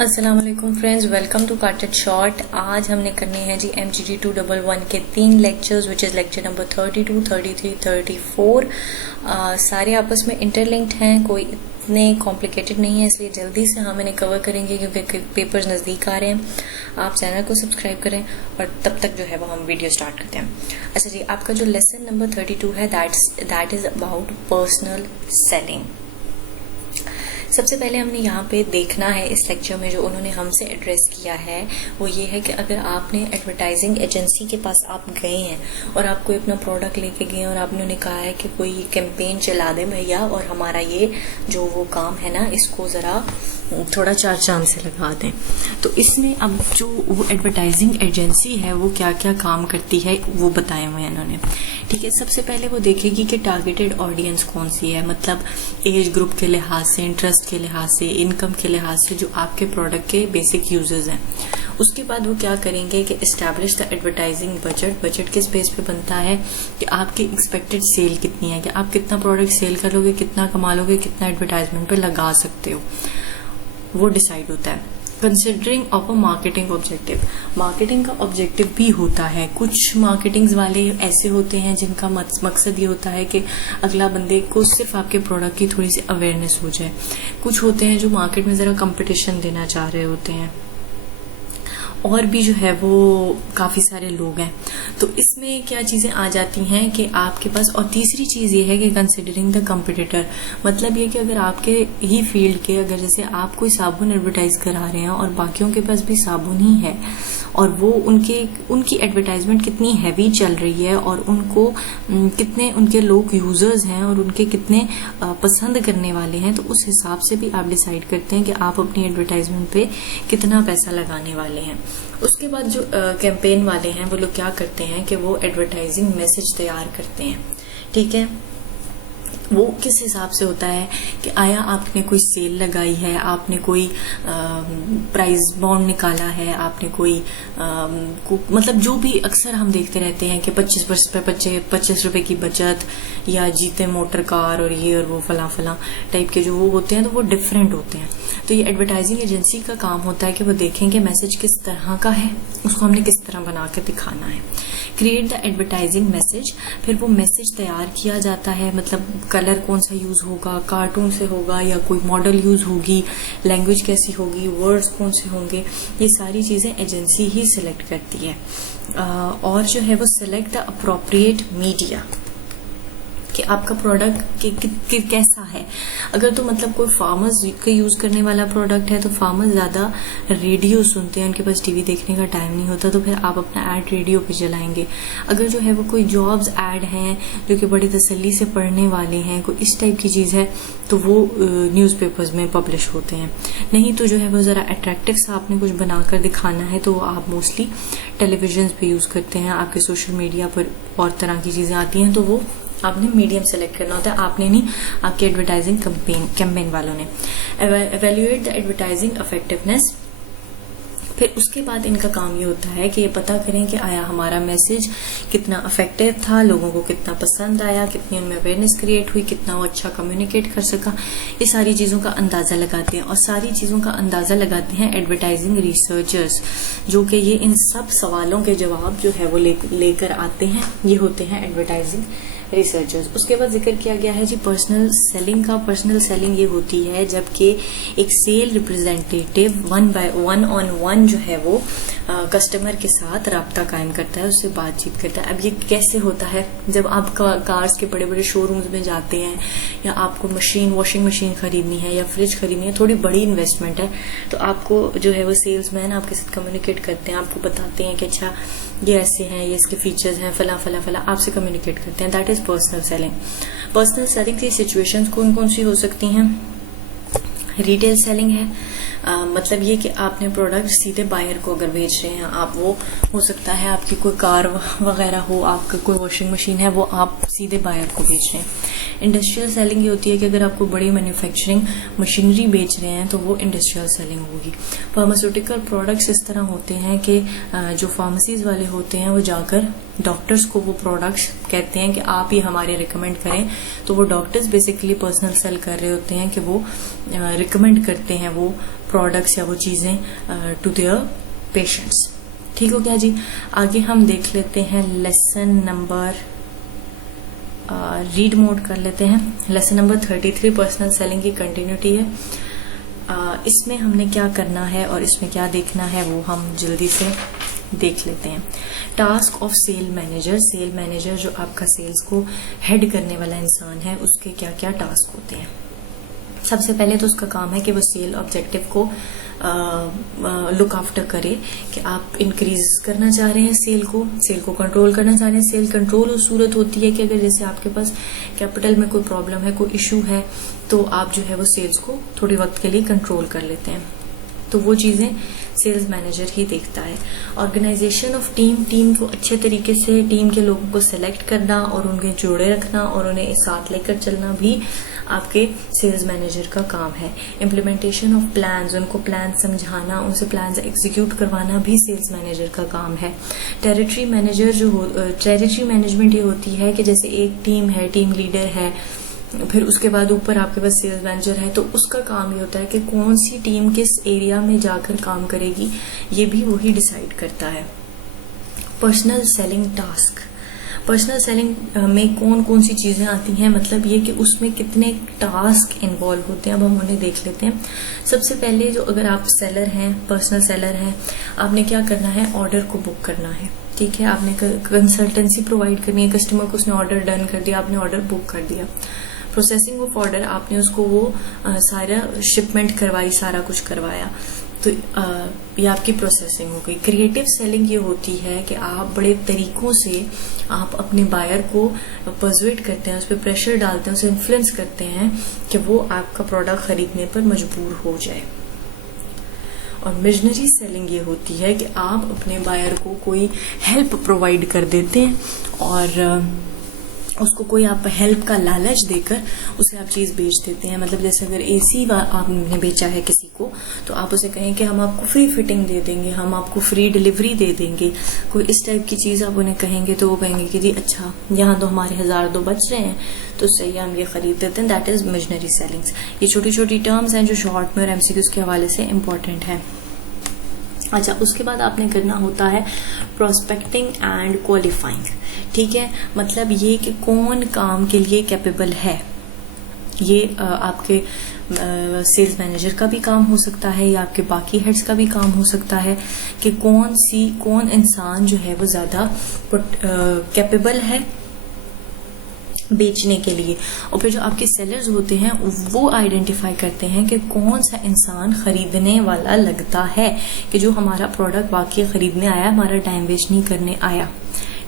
अस्सलाम वालेकुम friends, welcome to कार्टेड short. आज हमने करने हैं जी MGD 211 के 3 lectures which is lecture number 32, 33, 34। सारे आपस में इंटरलिंक्ड हैं, कोई इतने कॉम्प्लिकेटेड नहीं है, इसलिए जल्दी से हम इन्हें कवर करेंगे क्योंकि पेपर्स नज़दीक आ रहे हैं। आप चैनल को सब्सक्राइब करें और तब तक जो है वो हम वीडियो स्टार्ट करते हैं। अच्छा जी, आपका जो लेसन नंबर 32 है that is about personal selling. सबसे पहले हमने यहाँ पे देखना है इस लेक्चर में जो उन्होंने हमसे एड्रेस किया है वो ये है कि अगर आपने एडवर्टाइजिंग एजेंसी के पास आप गए हैं और आप कोई अपना प्रोडक्ट लेके गए और आपने उन्हें कहा है कि कोई कैंपेन चला दें भैया और हमारा ये जो वो काम है ना इसको ज़रा थोड़ा चार चांद से लगा दें, तो इसमें अब जो वो एडवर्टाइजिंग एजेंसी है वो क्या क्या काम करती है वो बताए हुए हैं इन्होंने। ठीक है, सबसे पहले वो देखेगी कि टारगेटेड ऑडियंस कौन सी है, मतलब एज ग्रुप के लिहाज से, इंटरेस्ट के लिहाज से, इनकम के लिहाज से जो आपके प्रोडक्ट के बेसिक यूजर्स हैं। उसके बाद वो क्या करेंगे कि एस्टैब्लिश द एडवर्टाइजिंग बजट किस बेस पे बनता है कि आपकी एक्सपेक्टेड सेल कितनी है, कि आप कितना प्रोडक्ट सेल कर लोगे, कितना कमा लोगे, कितना एडवर्टाइजमेंट पे लगा सकते हो, वो डिसाइड होता है। Considering of a marketing objective, marketing का ऑब्जेक्टिव भी होता है। कुछ मार्केटिंग्स वाले ऐसे होते हैं जिनका मकसद ये होता है कि अगला बंदे को सिर्फ आपके प्रोडक्ट की थोड़ी सी अवेयरनेस हो जाए। कुछ होते हैं जो मार्केट में ज़रा कंपटीशन देना चाह रहे होते हैं, और भी जो है वो काफ़ी सारे लोग हैं। तो इसमें क्या चीज़ें आ जाती हैं कि आपके पास, और तीसरी चीज़ ये है कि कंसिडरिंग द कंपटीटर, मतलब ये कि अगर आपके ही फील्ड के, अगर जैसे आप कोई साबुन एडवर्टाइज करा रहे हैं और बाकियों के पास भी साबुन ही है और वो उनकी एडवर्टाइजमेंट कितनी हैवी चल रही है और उनको कितने उनके लोग यूजर्स हैं और उनके कितने पसंद करने वाले हैं, तो उस हिसाब से भी आप डिसाइड करते हैं कि आप अपनी एडवर्टाइजमेंट पे कितना पैसा लगाने वाले हैं। उसके बाद जो कैंपेन वाले हैं वो लोग क्या करते हैं कि वो एडवर्टाइजिंग मैसेज तैयार करते हैं। ठीक है, वो किस हिसाब से होता है कि आया आपने कोई सेल लगाई है, आपने कोई प्राइस बॉन्ड निकाला है, आपने कोई मतलब जो भी अक्सर हम देखते रहते हैं कि 25 रुपए की बचत या जीते मोटर कार और ये और वो फला फला टाइप के जो वो होते हैं, तो वो डिफरेंट होते हैं। तो ये एडवर्टाइजिंग एजेंसी का काम होता है कि वो देखें कि मैसेज किस तरह का है, उसको हमने किस तरह बना कर दिखाना है। क्रिएट द एडवर्टाइजिंग मैसेज, फिर वो मैसेज तैयार किया जाता है, मतलब कलर कौन सा यूज होगा, कार्टून से होगा या कोई मॉडल यूज होगी, लैंग्वेज कैसी होगी, वर्ड्स कौन से होंगे, ये सारी चीजें एजेंसी ही सिलेक्ट करती है। और जो है वो सिलेक्ट द अप्रोप्रिएट मीडिया, कि आपका प्रोडक्ट कैसा है। अगर तो मतलब कोई फार्मर्स का यूज करने वाला प्रोडक्ट है तो फार्मर्स ज्यादा रेडियो सुनते हैं, उनके पास टीवी देखने का टाइम नहीं होता, तो फिर आप अपना ऐड रेडियो पे चलाएंगे। अगर जो है वो कोई जॉब्स ऐड हैं जो कि बड़ी तसल्ली से पढ़ने वाले हैं, कोई इस टाइप की चीज है, तो वो न्यूज़पेपर्स में पब्लिश होते हैं। नहीं तो जो है वो जरा अट्रैक्टिव सा आपने कुछ बनाकर दिखाना है तो आप मोस्टली टेलीविजन पे यूज करते हैं। आपके सोशल मीडिया पर और तरह की चीजें आती हैं, तो वो आपने मीडियम सेलेक्ट करना होता है, आपने नहीं, आपके एडवर्टाइजिंग कैंपेन वालों ने। एवेल्युएट द एडवर्टाइजिंग इफेक्टिवनेस, फिर उसके बाद इनका काम ये होता है कि ये पता करें कि आया हमारा मैसेज कितना इफेक्टिव था, लोगों को कितना पसंद आया, कितनी उनमें अवेयरनेस क्रिएट हुई, कितना वो अच्छा कम्युनिकेट कर सका। ये सारी चीजों का अंदाजा लगाते हैं, और सारी चीजों का अंदाजा लगाते हैं एडवर्टाइजिंग रिसर्चर्स, जो कि ये इन सब सवालों के जवाब जो है वो लेकर आते हैं। ये होते हैं एडवर्टाइजिंग रिसर्चर्स। उसके बाद जिक्र किया गया है जी पर्सनल सेलिंग का। पर्सनल सेलिंग ये होती है जबकि एक सेल रिप्रेजेंटेटिव 1-on-1 जो है वो कस्टमर के साथ राब्ता कायम करता है, उससे बातचीत करता है। अब ये कैसे होता है, जब आप कार्स के बड़े बड़े शोरूम्स में जाते हैं या आपको वॉशिंग मशीन खरीदनी है या फ्रिज खरीदनी है, थोड़ी बड़ी इन्वेस्टमेंट है, तो आपको जो है वो सेल्समैन आपके साथ कम्युनिकेट करते हैं, आपको बताते हैं कि अच्छा ये ऐसे हैं, ये इसके फीचर्स हैं, फला फला फला, आपसे कम्युनिकेट करते हैं। That is personal selling. Personal selling की सिचुएशंस कौन कौन सी हो सकती हैं? रिटेल सेलिंग है, मतलब ये कि आपने प्रोडक्ट सीधे बायर को अगर बेच रहे हैं आप, वो हो सकता है आपकी कोई कार वगैरह हो, आपका कोई वॉशिंग मशीन है, वो आप सीधे बायर को बेच रहे हैं। इंडस्ट्रियल सेलिंग ये होती है कि अगर आपको बड़ी मैन्युफैक्चरिंग मशीनरी बेच रहे हैं तो वो इंडस्ट्रियल सेलिंग होगी। फार्मास्यूटिकल प्रोडक्ट्स इस तरह होते हैं कि जो फार्मेसीज वाले होते हैं वो जाकर डॉक्टर्स को वो प्रोडक्ट्स कहते हैं कि आप ये हमारे रिकमेंड करें, तो वो डॉक्टर्स बेसिकली पर्सनल सेल कर रहे होते हैं कि वो रिकमेंड करते हैं वो प्रोडक्ट्स या वो चीज़ें टू देयर पेशेंट्स। ठीक हो गया जी। आगे हम देख लेते हैं लेसन नंबर, रीड मोड कर लेते हैं। लेसन नंबर 33 पर्सनल सेलिंग की कंटिन्यूटी है। इसमें हमने क्या करना है और इसमें क्या देखना है वो हम जल्दी से देख लेते हैं। Task of sale manager, sale manager जो आपका सेल्स को हेड करने वाला इंसान है, उसके क्या क्या टास्क होते हैं। सबसे पहले तो उसका काम है कि वो सेल ऑब्जेक्टिव को लुक आफ्टर करे कि आप इंक्रीज करना चाह रहे हैं सेल को कंट्रोल करना चाह रहे हैं। सेल कंट्रोल उस सूरत होती है कि अगर जैसे आपके पास कैपिटल में कोई प्रॉब्लम है, कोई इशू है, तो आप जो है वो सेल्स को थोड़े वक्त के लिए कंट्रोल कर लेते हैं। तो वो चीजें सेल्स मैनेजर ही देखता है। ऑर्गेनाइजेशन ऑफ टीम, टीम को अच्छे तरीके से टीम के लोगों को सेलेक्ट करना और उनके जोड़े रखना और उन्हें साथ लेकर चलना भी आपके सेल्स मैनेजर का काम है। इम्प्लीमेंटेशन ऑफ प्लान्स, उनको प्लान समझाना, उनसे प्लान्स एग्जीक्यूट करवाना भी सेल्स मैनेजर का काम है। टेरिटरी मैनेजर टेरिटरी मैनेजमेंट ये होती है कि जैसे एक टीम है, टीम लीडर है, फिर उसके बाद ऊपर आपके पास सेल्स मैनेजर है, तो उसका काम ये होता है कि कौन सी टीम किस एरिया में जाकर काम करेगी, ये भी वही डिसाइड करता है। Personal selling task, personal selling में कौन कौन सी चीजें आती हैं, मतलब ये कि उसमें कितने टास्क इन्वॉल्व होते हैं, अब हम उन्हें देख लेते हैं। सबसे पहले जो अगर आप सेलर हैं, पर्सनल सेलर हैं, आपने क्या करना है, ऑर्डर को बुक करना है। ठीक है, आपने कंसल्टेंसी प्रोवाइड करनी है, कस्टमर को उसने ऑर्डर डन कर दिया, आपने ऑर्डर बुक कर दिया। प्रोसेसिंग ऑफ ऑर्डर, आपने उसको वो सारा शिपमेंट करवाई, सारा कुछ करवाया, तो ये आपकी प्रोसेसिंग हो गई। क्रिएटिव सेलिंग ये होती है कि आप बड़े तरीकों से आप अपने बायर को पर्सुएट करते हैं, उस पर प्रेशर डालते हैं, उसे इन्फ्लुएंस करते हैं कि वो आपका प्रोडक्ट खरीदने पर मजबूर हो जाए। और मिशनरी सेलिंग ये होती है कि आप अपने बायर को कोई हेल्प प्रोवाइड कर देते हैं और उसको कोई आप हेल्प का लालच देकर उसे आप चीज बेच देते हैं। मतलब जैसे अगर एसी आपने बेचा है किसी को, तो आप उसे कहें कि हम आपको फ्री फिटिंग दे देंगे, हम आपको फ्री डिलीवरी दे देंगे, कोई इस टाइप की चीज आप उन्हें कहेंगे, तो वो कहेंगे कि जी अच्छा, यहाँ तो हमारे 1002 बच रहे हैं, तो सही है, हम ये खरीद देते हैं। That is missionary ceilings. ये छोटी छोटी टर्म्स हैं जो शॉर्ट में और एमसीक्यूज के हवाले से इंपॉर्टेंट है। अच्छा, उसके बाद आपने करना होता है प्रोस्पेक्टिंग एंड क्वालिफाइंग। ठीक है, मतलब ये कि कौन काम के लिए कैपेबल है, ये आपके सेल्स मैनेजर का भी काम हो सकता है या आपके बाकी हेड्स का भी काम हो सकता है कि कौन इंसान जो है वो ज्यादा कैपेबल है बेचने के लिए। और फिर जो आपके सेलर्स होते हैं वो आइडेंटिफाई करते हैं कि कौन सा इंसान खरीदने वाला लगता है, कि जो हमारा प्रोडक्ट वाकई खरीदने आया, हमारा टाइम वेस्ट नहीं करने आया।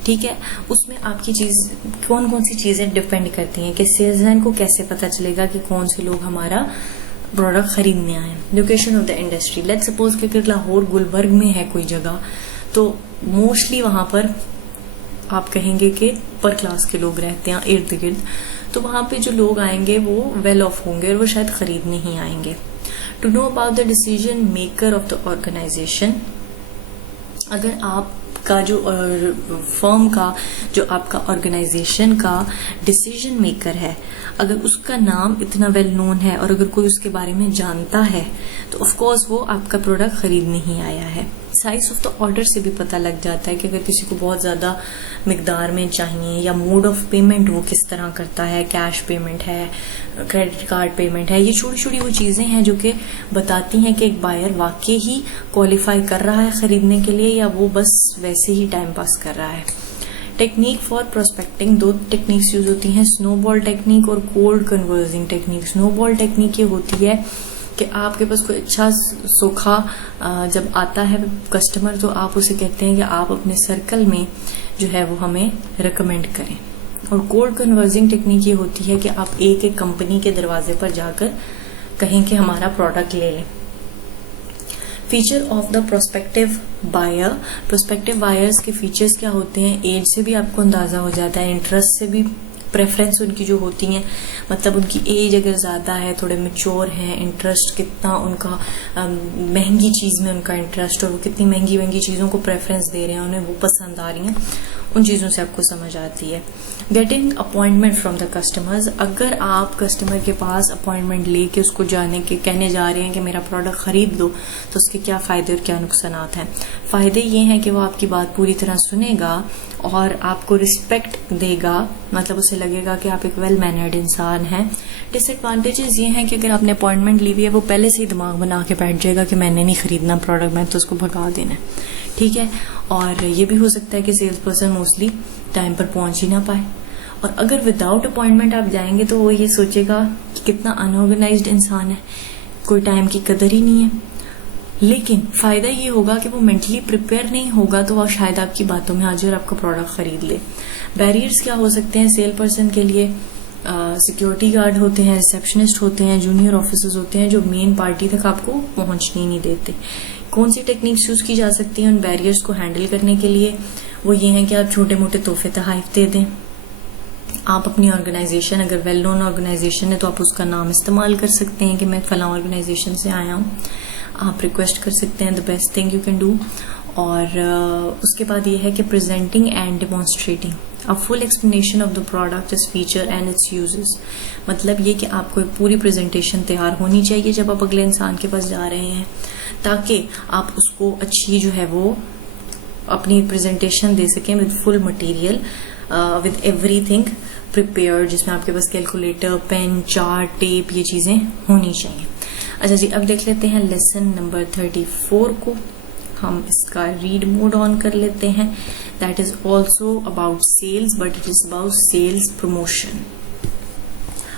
ठीक है, उसमें आपकी चीज कौन कौन सी चीजें डिपेंड करती हैं कि सेल्समैन को कैसे पता चलेगा कि कौन से लोग हमारा प्रोडक्ट खरीदने आए। Location of the industry, let's suppose कि अगर लाहौर गुलबर्ग में है कोई जगह, तो मोस्टली वहां पर आप कहेंगे कि अपर क्लास के लोग रहते हैं इर्द गिर्द, तो वहां पे जो लोग आएंगे वो वेल ऑफ होंगे और वो शायद खरीदने ही आएंगे। To know about the decision maker of the organisation, अगर आपका जो फर्म का जो आपका ऑर्गेनाइजेशन का डिसीजन मेकर है, अगर उसका नाम इतना वेल नोन है और अगर कोई उसके बारे में जानता है, तो ऑफ कोर्स वो आपका प्रोडक्ट खरीदने ही आया है। साइज ऑफ द ऑर्डर से भी पता लग जाता है कि अगर किसी को बहुत ज्यादा मिकदार में चाहिए, या मोड ऑफ पेमेंट वो किस तरह करता है, कैश पेमेंट है, क्रेडिट कार्ड पेमेंट है, ये छोटी छोटी वो चीजें हैं जो कि बताती हैं कि एक बायर वाकई ही क्वालिफाई कर रहा है खरीदने के लिए या वो बस वैसे ही टाइम पास कर रहा है। टेक्निक फॉर प्रोस्पेक्टिंग, दो टेक्निक्स यूज होती हैं, स्नोबॉल टेक्निक और cold converging technique. Snowball technique ये होती है कि आपके पास कोई अच्छा सोखा जब आता है कस्टमर, तो आप उसे कहते हैं कि आप अपने सर्कल में जो है वो हमें रिकमेंड करें। और कोल्ड कन्वर्जिंग टेक्निक ये होती है कि आप एक एक कंपनी के दरवाजे पर जाकर कहें कि हमारा प्रोडक्ट ले लें। Feature of the prospective buyer, prospective buyers के फीचर्स क्या होते हैं, एज से भी आपको अंदाजा हो जाता है, इंटरेस्ट से भी प्रेफरेंस उनकी जो होती हैं, मतलब उनकी एज अगर ज़्यादा है, थोड़े मेच्योर हैं, इंटरेस्ट कितना उनका महंगी चीज़ में उनका इंटरेस्ट, और वो कितनी महंगी महंगी चीज़ों को प्रेफरेंस दे रहे हैं, उन्हें वो पसंद आ रही हैं, उन चीज़ों से आपको समझ आती है। Getting appointment from the customers, अगर आप कस्टमर के पास अपॉइंटमेंट लेके उसको जाने के कहने जा रहे हैं कि मेरा प्रोडक्ट खरीद लो, तो उसके क्या फ़ायदे और क्या नुकसान हैं। फ़ायदे ये हैं कि वो आपकी बात पूरी तरह सुनेगा और आपको रिस्पेक्ट देगा, मतलब उसे लगेगा कि आप एक वेल मैनर्ड इंसान हैं। डिसएडवांटेजेस ये हैं कि अगर आपने अपॉइंटमेंट ली हुई है, वो पहले से ही दिमाग बना के बैठ जाएगा कि मैंने नहीं खरीदना प्रोडक्ट, मैं तो उसको भगा देना है, ठीक है। और ये भी हो सकता है कि सेल्स पर्सन मोस्टली टाइम पर पहुंच ही ना पाए, और अगर विदाउट अपॉइंटमेंट आप जाएंगे तो वो ये सोचेगा कि कितना अनऑर्गेनाइज्ड इंसान है, कोई टाइम की कदर ही नहीं है। लेकिन फायदा ये होगा कि वो मेंटली प्रिपेयर नहीं होगा, तो वो शायद आपकी बातों में आ जाए और आपका प्रोडक्ट खरीद ले। बैरियर्स क्या हो सकते हैं सेल पर्सन के लिए? सिक्योरिटी गार्ड होते हैं, रिसेप्शनिस्ट होते हैं, जूनियर ऑफिसर्स होते हैं, जो मेन पार्टी तक आपको पहुंचने नहीं देते। कौन सी टेक्निक्स यूज की जा सकती हैं उन बैरियर्स को हैंडल करने के लिए? वो ये है कि आप छोटे मोटे तोहफे तोहफे दे दें। आप अपनी ऑर्गेनाइजेशन, अगर वेल नोन ऑर्गेनाइजेशन है तो आप उसका नाम इस्तेमाल कर सकते हैं कि मैं फलां ऑर्गेनाइजेशन से आया हूँ, आप रिक्वेस्ट कर सकते हैं, the best thing you can do. और उसके बाद ये है कि presenting and demonstrating a full explanation of the product, its feature and it's uses. मतलब ये कि आपको एक पूरी प्रेजेंटेशन तैयार होनी चाहिए जब आप अगले इंसान के पास जा रहे हैं, ताकि आप उसको अच्छी जो है वो अपनी प्रेजेंटेशन दे सकें with full material, with everything prepared, जिसमें आपके पास कैलकुलेटर, पेन, चार्ट, टेप, ये चीजें होनी चाहिए। अच्छा जी, अब देख लेते हैं लेसन नंबर 34 को। हम इसका रीड मोड ऑन कर लेते हैं। That is also about sales, but it is about sales promotion.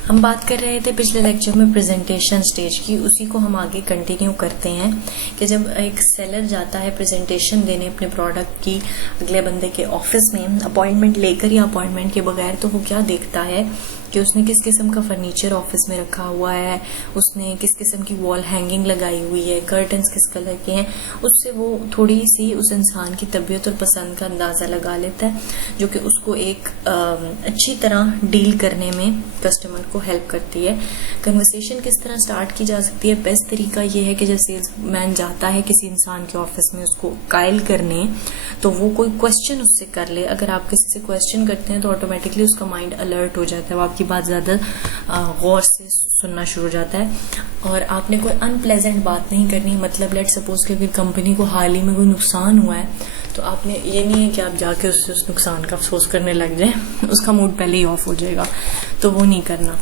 हम बात कर रहे थे पिछले लेक्चर में प्रेजेंटेशन स्टेज की, उसी को हम आगे कंटिन्यू करते हैं कि जब एक सेलर जाता है प्रेजेंटेशन देने अपने प्रोडक्ट की अगले बंदे के ऑफिस में, अपॉइंटमेंट लेकर या अपॉइंटमेंट के बगैर, तो वो क्या देखता है कि उसने किस किस्म का फर्नीचर ऑफिस में रखा हुआ है, उसने किस किस्म की वॉल हैंगिंग लगाई हुई है, कर्टन्स किस कलर के हैं। उससे वो थोड़ी सी उस इंसान की तबीयत और पसंद का अंदाजा लगा लेता है, जो कि उसको एक अच्छी तरह डील करने में कस्टमर को हेल्प करती है। कन्वर्सेशन किस तरह स्टार्ट की जा सकती है? बेस्ट तरीका ये है कि जब सेल्समैन जाता है किसी इंसान के ऑफिस में उसको कायल करने, तो वो कोई क्वेश्चन उससे कर ले। अगर आप किसी से क्वेश्चन करते हैं तो ऑटोमेटिकली उसका माइंड अलर्ट हो जाता है, वो आपकी बात ज्यादा गौर से सुनना शुरू हो जाता है। और आपने कोई अनप्लेजेंट बात नहीं करनी, मतलब लेट सपोज कि कंपनी को हाल ही में कोई नुकसान हुआ है, तो आपने ये नहीं है कि आप जाके उससे उस नुकसान का अफसोस करने लग जाए, उसका मूड पहले ही ऑफ हो जाएगा, तो वो नहीं करना।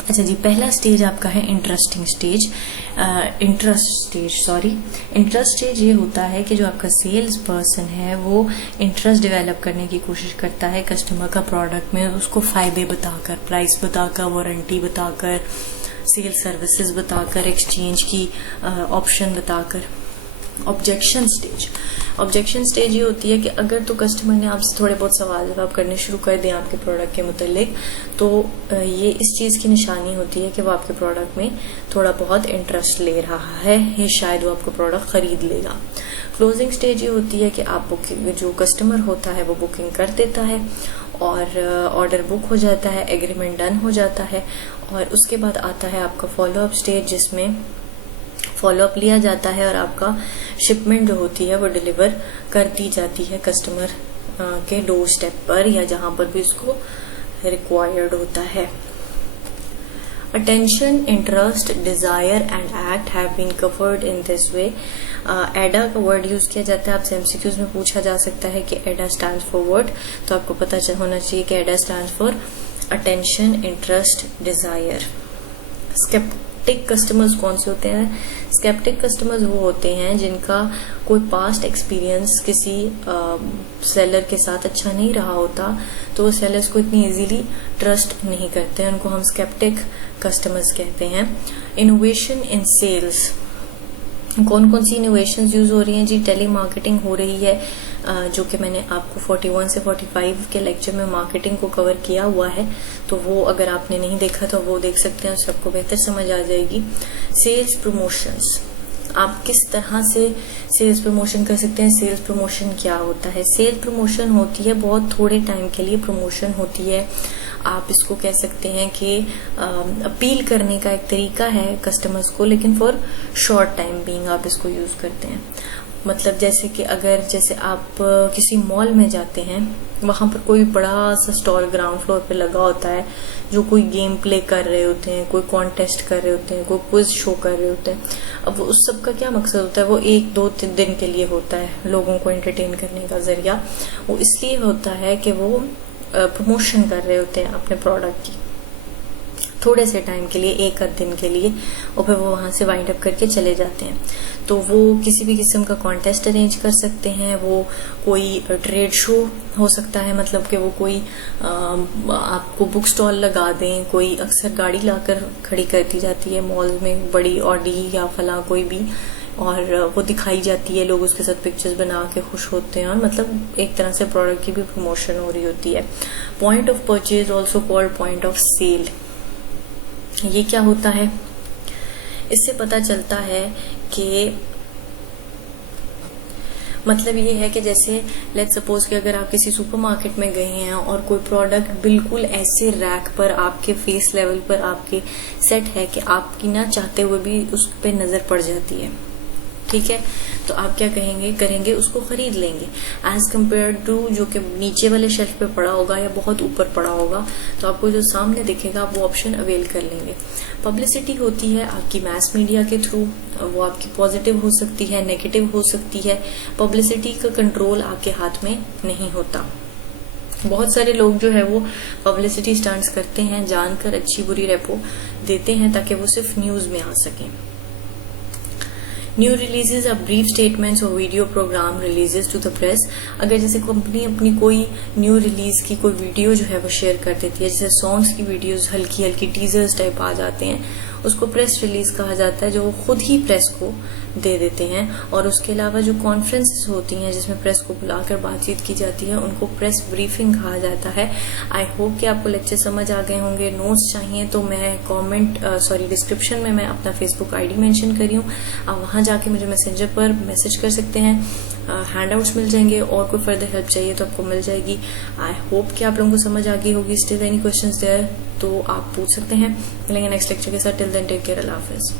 अच्छा जी, पहला स्टेज आपका है इंटरेस्ट स्टेज ये होता है कि जो आपका सेल्स पर्सन है वो इंटरेस्ट डेवलप करने की कोशिश करता है कस्टमर का प्रोडक्ट में, उसको फायदे बताकर, प्राइस बताकर, वारंटी बताकर, सेल सर्विसेज बताकर, एक्सचेंज की ऑप्शन बताकर। ऑब्जेक्शन स्टेज ये होती है कि अगर तो कस्टमर ने आपसे थोड़े बहुत सवाल जवाब करने शुरू कर दिए आपके प्रोडक्ट के मुतालिक, तो ये इस चीज की निशानी होती है कि वो आपके प्रोडक्ट में थोड़ा बहुत इंटरेस्ट ले रहा है, या शायद वो आपको प्रोडक्ट खरीद लेगा। क्लोजिंग स्टेज ये होती है कि आप बुकिंग, जो कस्टमर होता है वो बुकिंग कर देता है और ऑर्डर बुक हो जाता है, एग्रीमेंट डन हो जाता है। और उसके बाद आता है आपका फॉलोअप स्टेज, जिसमें फॉलोअप लिया जाता है और आपका शिपमेंट जो होती है वो डिलीवर कर दी जाती है कस्टमर के डोर स्टेप पर, या जहां पर भी उसको रिक्वायर्ड होता है। Attention, interest, desire and act have been covered in this way. AIDA का वर्ड यूज किया जाता है, आपसे एमसीक्यूज में पूछा जा सकता है कि एडा स्टैंड्स फॉर व्हाट, तो आपको पता होना चाहिए कि AIDA stands for attention, interest, desire. Sceptic customers कौन से होते हैं? स्केप्टिक कस्टमर्स वो होते हैं जिनका कोई पास्ट एक्सपीरियंस किसी सेलर के साथ अच्छा नहीं रहा होता, तो वो सेलर्स को इतनी इजीली ट्रस्ट नहीं करते हैं, उनको हम स्केप्टिक कस्टमर्स कहते हैं। इनोवेशन इन सेल्स, कौन कौन सी इनोवेशंस यूज हो रही हैं जी? टेली मार्केटिंग हो रही है, जो कि मैंने आपको 41 से 45 के लेक्चर में मार्केटिंग को कवर किया हुआ है, तो वो अगर आपने नहीं देखा तो वो देख सकते हैं, सबको बेहतर समझ आ जाएगी। सेल्स प्रमोशंस, आप किस तरह से सेल्स प्रमोशन कर सकते हैं? सेल्स प्रमोशन क्या होता है? सेल्स प्रमोशन होती है बहुत थोड़े टाइम के लिए प्रमोशन होती है, आप इसको कह सकते हैं कि अपील करने का एक तरीका है कस्टमर्स को, लेकिन फॉर शॉर्ट टाइम बीइंग आप इसको यूज करते हैं। मतलब जैसे कि अगर जैसे आप किसी मॉल में जाते हैं, वहां पर कोई बड़ा सा स्टॉल ग्राउंड फ्लोर पे लगा होता है, जो कोई गेम प्ले कर रहे होते हैं, कोई कॉन्टेस्ट कर रहे होते हैं, कोई क्विज शो कर रहे होते हैं। अब उस सब का क्या मकसद होता है? वो 1-2 दिन के लिए होता है, लोगों को एंटरटेन करने का जरिया। वो इसलिए होता है कि वो प्रमोशन कर रहे होते हैं अपने प्रोडक्ट की थोड़े से टाइम के लिए, 1 दिन के लिए, और फिर वो वहां से वाइंड अप करके चले जाते हैं। तो वो किसी भी किस्म का कॉन्टेस्ट अरेंज कर सकते हैं, वो कोई ट्रेड शो हो सकता है, मतलब कि वो कोई आपको बुक स्टॉल लगा दें, कोई अक्सर गाड़ी लाकर खड़ी कर दी जाती है मॉल में, बड़ी ऑडी या फला कोई भी, और वो दिखाई जाती है, लोग उसके साथ पिक्चर्स बना के खुश होते हैं, और मतलब एक तरह से प्रोडक्ट की भी प्रमोशन हो रही होती है। Point of purchase also called point of sale. ये क्या होता है? इससे पता चलता है कि मतलब ये है कि जैसे लेट्स सपोज कि अगर आप किसी सुपरमार्केट में गए हैं और कोई प्रोडक्ट बिल्कुल ऐसे रैक पर आपके फेस लेवल पर आपके सेट है कि आपकी ना चाहते हुए भी उस पे नजर पड़ जाती है, ठीक है, तो आप क्या करेंगे उसको खरीद लेंगे, एज कम्पेयर टू जो कि नीचे वाले शेल्फ पे पड़ा होगा या बहुत ऊपर पड़ा होगा, तो आपको जो सामने दिखेगा आप वो ऑप्शन अवेल कर लेंगे। पब्लिसिटी होती है आपकी मैस मीडिया के थ्रू, वो आपकी पॉजिटिव हो सकती है, नेगेटिव हो सकती है। पब्लिसिटी का कंट्रोल आपके हाथ में नहीं होता। बहुत सारे लोग जो है वो पब्लिसिटी स्टंट्स करते हैं, जानकर अच्छी बुरी रेपो देते हैं ताकि वो सिर्फ न्यूज में आ सकें। New releases are brief statements और video programme releases to the press. अगर जैसे कंपनी अपनी कोई न्यू रिलीज की कोई वीडियो जो है वो शेयर कर देती है, जैसे सॉन्ग्स की वीडियोस हल्की हल्की टीजर्स टाइप आ जाते हैं, उसको प्रेस रिलीज कहा जाता है, जो वो खुद ही प्रेस को दे देते हैं। और उसके अलावा जो कॉन्फ्रेंसेस होती हैं जिसमें प्रेस को बुलाकर बातचीत की जाती है, उनको प्रेस ब्रीफिंग कहा जाता है। आई होप कि आपको लेक्चर समझ आ गए होंगे। नोट्स चाहिए तो मैं डिस्क्रिप्शन में मैं अपना फेसबुक आईडी मेंशन करी हूँ, आप वहां जाके मुझे मैसेंजर पर मैसेज कर सकते हैं, हैंडआउट्स मिल जाएंगे, और कोई फर्दर हेल्प चाहिए तो आपको मिल जाएगी। आई होप कि आप लोगों को समझ आ गई होगी। स्टिल एनी क्वेश्चंस देयर तो आप पूछ सकते हैं। मिलेंगे नेक्स्ट लेक्चर के साथ। टिल देन टेक केयर, अल्लाह हाफिज।